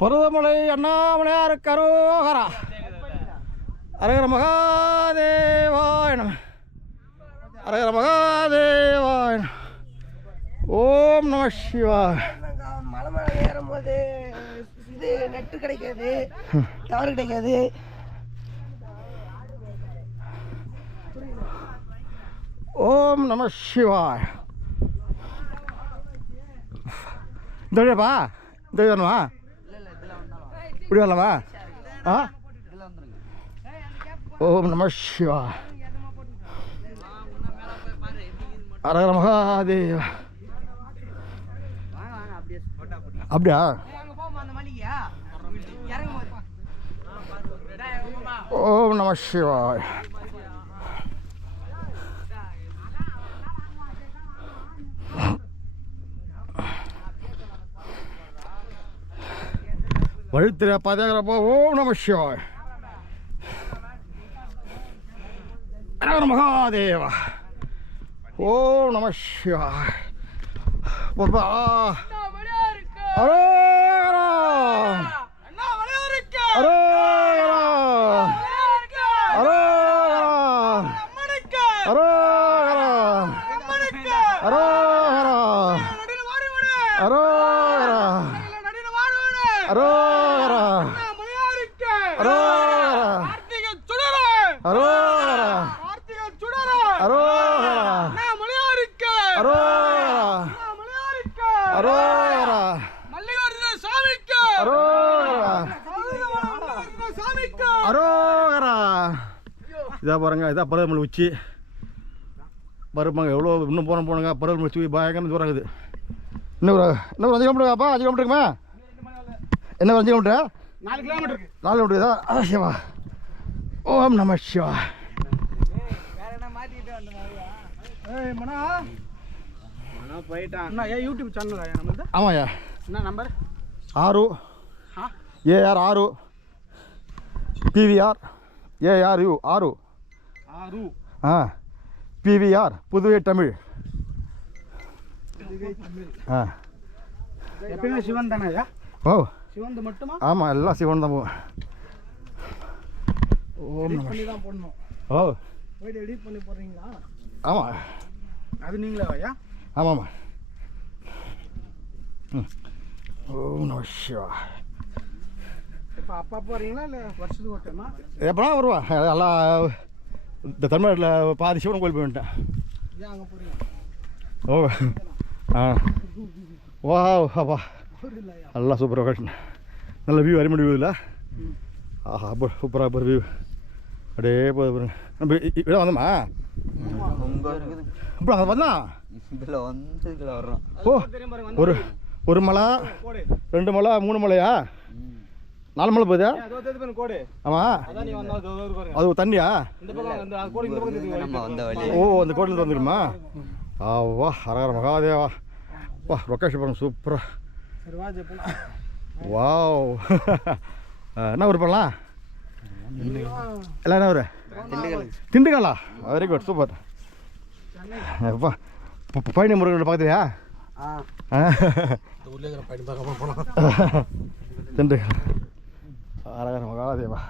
பருவமலை அண்ணாமலையார் கரோகரா அரகர மகாதேவாய நம அரகர மகாதேவாய நம. ஓம் நம சிவாய. மலை மேலே ஏறும்போது இது நெட்டு கிடைக்காது, டவர் கிடைக்காது. ஓம் நம சிவாய. இந்த வழியாப்பா, இந்த வழி வரணுமா? இப்படி வரலாமா? ஆ, ஓம் நம சிவாய. அரகர மகாதேவ. அப்படியா? ஓம் நம சிவாய. வழித்திர பாதகரப்போ. ஓம் நம சிவாய. அரகர மகாதேவ. ஓம் நம சிவாய. பாபா அரோகரா அரோகரா அரோகரா அரோகரா அரோகரா அரோகரா அரோகரா அரோகரா அரோகரா அரோகரா அரோகரா அரோகரா. இதாக பாருங்க, இதான் பருவமலை உச்சி. பருவங்க எவ்வளோ இன்னும் போனங்க. பருவமலை உச்சி பயங்கர தூரம் இருக்குது. இன்னும் ஒரு 5 கிலோமீட்டருக்காப்பா? 5 கிலோமீட்டருக்குமா? என்ன 5 கிலோமீட்டரா? 4 கிலோமீட்டர். 4 கிலோமீட்டர் தான். சிவா. ஓம் நம சிவா. யூடியூப் சேனல் ஆமாய்யா. என்ன number? 6 AR 6 PVR ARU 6 PVR Puduvai Tamil. எப்பயுமே சிவன் தானே? ஓ, சிவன் மட்டுமா? ஆமாம், எல்லாம் சிவன் தான். ஓம் பண்ணி தான் போடணும். ஓ, போய்ட்டு எடிட் பண்ணி போடுறீங்களா? ஆமாம். அது நீங்களே ஐயா? ஆமாம்மா. ஓம் நம சிவா. இப்போ அப்பா போகிறீங்களா இல்லை வருஷத்துக்கு ஒரு டைமா? எப்படா வருவா? எல்லாம் இந்த தமிழ்நாட்டில் பாதி சிவன் கோயில் போயிட்டேன். ஏன் அங்கே போகிறீங்க? ஓ, வா அப்பா, நல்லா சூப்பராக கட்டின. நல்ல வியூ, அருமடி வியூ இல்லை? ஆஹா, சூப்பராக போகிற வியூ. அப்படியே போகுது பாருங்க. நம்ம இடம் வந்தோமா? இப்போ அங்கே வந்தா ஓ, ஒரு மலை, 2 மலை, 3 மலையா? 4 மலை போகுதா? ஆமாம். அது தண்ணியா? ஓ, அந்த கோட்டிலேருந்து வந்துடுமா? வா அரகர மகாதேவா. வா, லொக்கேஷன் பாருங்க, சூப்பராக. வாவ். என்ன ஊர் பண்ணலாம்? எல்லாம் என்ன ஊர்? திண்டுக்கல்லா? Very good, super. அப்பா, பழனி முருகன் பார்த்துறியா? திண்டுக்கல். அரகர மகாதேவா.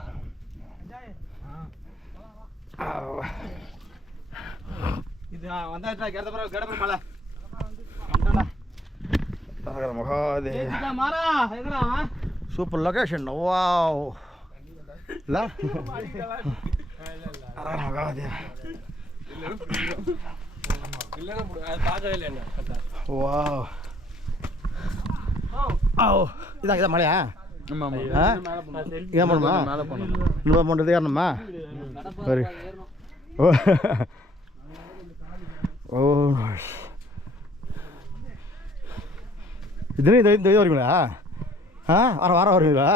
அரகர மகாதேவா. Super location. வாவ். இல்லை அரகர மகாதேவா. வாவ். இதான் மலையா? ஏன் பண்ணுமா? இன்னும் பண்ணுறது ஏறணுமா? சரி. ஓ ஓ, இதுன்னு இந்த இது வருங்களா? வர வருவீங்களா?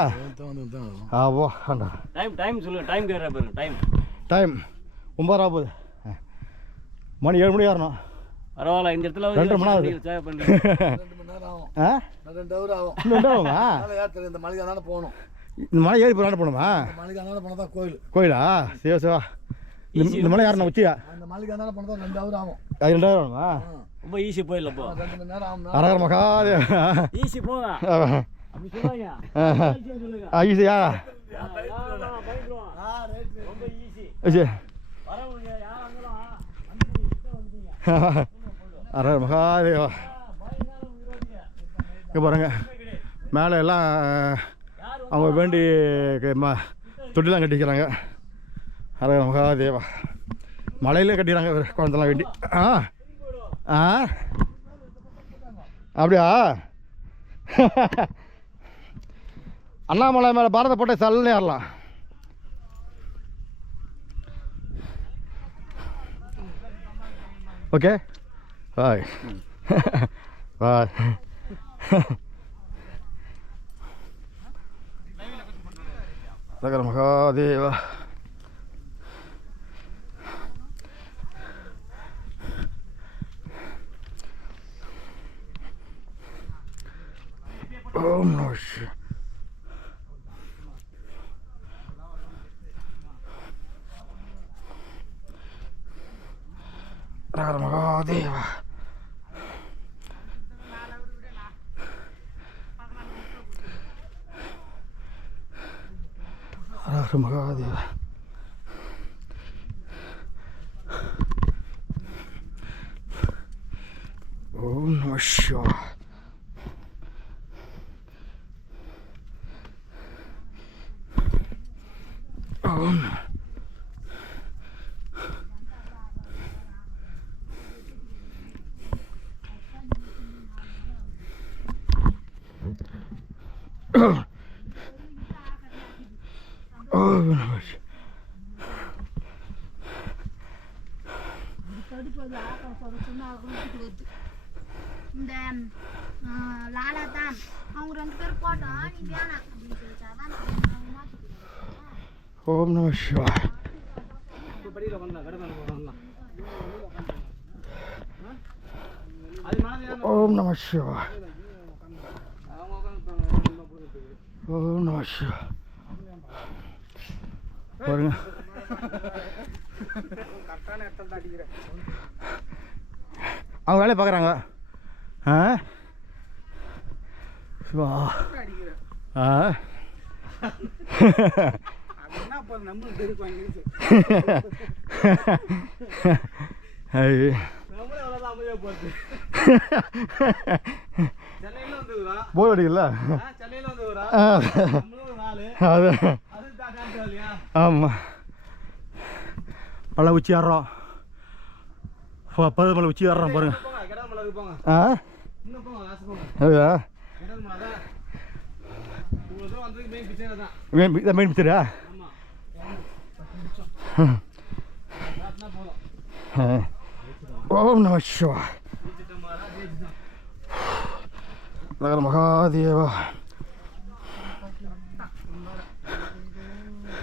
ஓ, டைம் சொல்லுங்க. டைம் 9 ஆகுது. மணி 7 மணி ஏறணும். பரவாயில்ல, இந்த இடத்துல 2 மணி ஆகுது. 2 ஹவர் ஆகும். இந்த மலைக்கு அதனால போகணும். இந்த மலை ஏறி போய் போகணுமா? மலைக்கு அதனால போனால் தான் கோயிலா? சிவா. இந்த மலை யாருண்ணா உச்சியா? அந்த மலைக்கு அதனால போனால் தான் 2 ஹவர் ஆகும். 2 ஹவர் ஆகுமா? ரொம்ப ஈஸி போயிடலப்போ. அரகர மகாதேவ. ஈஸி போங்க அப்படி சொல்லுவாங்க. சொல்லுங்க ஈஸியா? பயந்துருவான். ரொம்ப ஈஸி. சரி வரவங்க யாரா இருந்தாலும் வந்தீங்க. அரகர மகாதேவா. இங்கே பாருங்க மேலே எல்லாம் அவங்க வேண்டி தொட்டிலாம் கட்டிக்கிறாங்க. அரகர மகாதேவா. மலையிலே கட்டிக்கிறாங்க குழந்தைலாம் வேண்டி. ஆ ஆ அப்படியா? அண்ணாமலை மேலே பாரத போட்ட சல்லுன்னு ஏறலாம். ஓகே பாய் பாய். அரகர மகாதேவா. ஓம் நம சிவாய. அரகர மகாதேவா. அரகர மகாதேவா. ஓம் நம சிவாய. ஓம் இந்த லாலா தான் அவங்க 2 பேர் போட்டோம். நீ வேணாம் அப்படின்னு சொல்லிட்டாதான் ஓம் நம சிவாய. ஓம் நம சிவாய. ஓம் நம சிவாய. பாருங்க அவங்க வேலையை பார்க்குறாங்க. ஆ சிவா ஆ போர் அடிக்கல. அது ஆமாம் மலை உச்சி ஏறுறோம். 10 மலை உச்சி ஏறுறோம் பாருங்க. ஆ அப்படியா? மெயின் பிச்சரா? ஓம் நம சிவாய. அரகர மகாதேவா.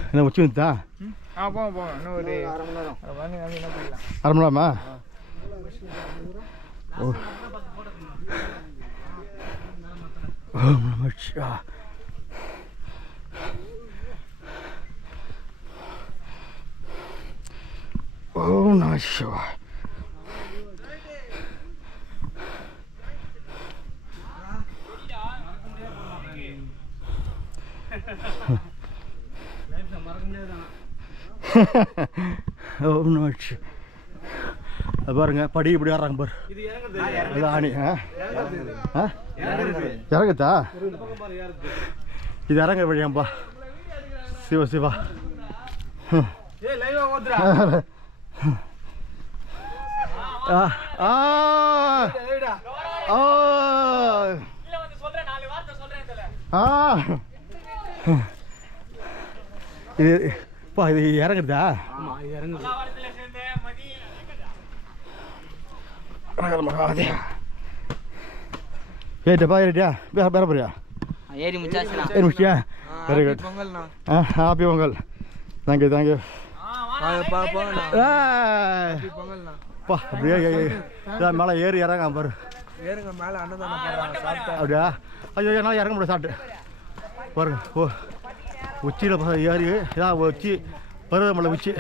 என்ன உச்சி வந்துட்டா? அரை மணி நேரமா? ஓம் நம சிவாய. ஓம் நம சிவாய. ஓம் நம சிவாய. அது பாருங்க படி இப்படி ஆடுறாங்க பாரு. அது ஆணி. இறங்குதா? இது இறங்க வழியாம்பா. சிவா சிவா. இதுப்பா இது இறங்குதா? மகாதேவா. ஏறிட்டப்பா ஏறிட்டியா? வேற போறியா? ஏறி முடிச்சாச்சுண்ணா. ஏறி முடிச்சியா? Very good. Happy Pongal. Thank you thank you. பா அப்படியே மேலே ஏறி இறங்க பாரு. ஏறுங்க மேலே அன்னதானம் போடுறாங்க சாப்பிட்டா. அப்படியா? ஐயோ என்னால் இறங்க முடியாது சாப்பிட்டு பாருங்க. ஓ உச்சியில் ஏறி இதான் உச்சி பருவமலை உச்சி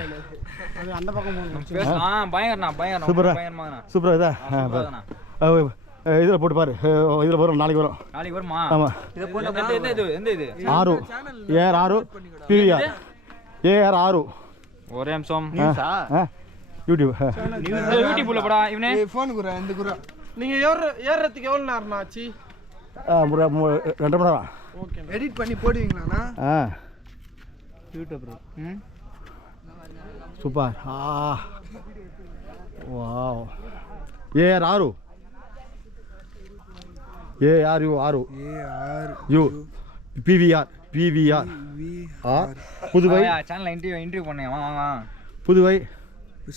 அது அந்த பக்கம் போகணும். பேசலாம் பயங்கரண்ணா பயங்கரம் சூப்பரா பயங்கரமாண்ணா சூப்பராக இதா இதில் போட்டு பாரு இதில் வரும் நாளைக்கு வரும் நாளைக்கு வருமா ஆமாம் இதை போட்டு எந்த இது ஆறு ஏஆர் ஆறு பிவிஆர் ஏஆர் ஆறு ஒரே நிமிஷம் யூடியூப் யூடியூப்ல போடா இவனே ஃபோன் குரா இந்த குரா நீங்க ஏறறதுக்கு எவ்வளவு நேரம் ஆச்சு? 2 மணி நேரம். ஓகே எடிட் பண்ணி போடுவீங்களாண்ணா? யூடியூப்ல சூப்பர் வாவ் ஏஆர் ஆறு ஏஆர்யூ ஆறு யூ பிவிஆர் ஆர் புதுவை சேனல்ல இன்டர்வியூ பண்ணேன் வா வா புதுவை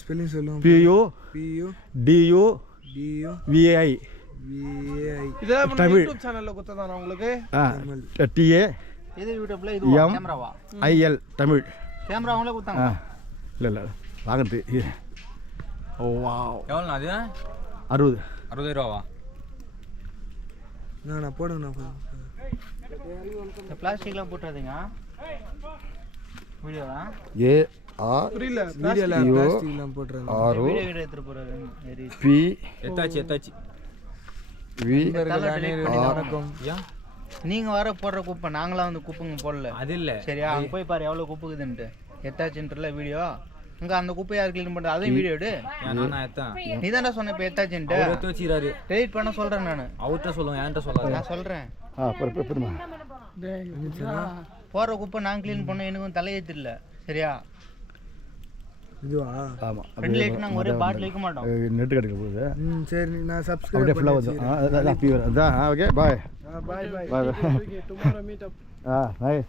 ஸ்பெல்லிங் சொல்லுங்க. PU PU DU DU VI VAI. இதெல்லாம் யூடியூப் சேனல்ல குத்ததானா உங்களுக்கு? டிஏ இது யூடியூப்ல இது எம் கேமராவா ஐஎல் தமிழ் கேமரா அவங்களே கொடுத்தாங்க இல்லை வாங்கிறது ஓ வாவ் எவ்வளோண்ணா அது 60 60 ரூபாவா நான் போடுங்க இந்த பிளாஸ்டிக்லாம் போட்டுறாதீங்க வீடியோவா ஏஆர் புரியல வீடியோல பிளாஸ்டிக்லாம் போடுறாங்க. ஆறு வீடியோ கிட்ட எடுத்து போறாரு பி எத்தாச்சி வி வணக்கம். நீங்க வர போடுற குப்பை நாங்களாம் வந்து குப்பைங்க போடல அது இல்ல சரியா அங்க போய் பாரு எவ்வளவு குப்பைக்குதுன்ட்டு எத்தாச்சுன்றல வீடியோ அங்க அந்த குப்பை யார் கிளீன் பண்ற அதையும் வீடியோ எடு நீ தானே சொன்ன இப்ப எத்தாச்சுன்ட்டு டெலிட் பண்ண சொல்றேன் நானு அவர்கிட்ட சொல்லுங்க என்கிட்ட சொல்லாத நான் சொல்றேன் போற குப்பை நான் கிளீன் பண்ண எனக்கும் தலையெழுத்து இல்ல சரியா இதுவா? ஆமாம் 2 லிட்டர் நாங்க ஒரே பாட்டில் வைக்க மாட்டோம் நெட்டு கிடைக்க போகுது சரி நான் அப்படியே சப்ஸ்கிரைப் ஃபுல்லாக வந்து அதான் okay bye bye bye. Bye, bye. Okay, tomorrow meet up. nice.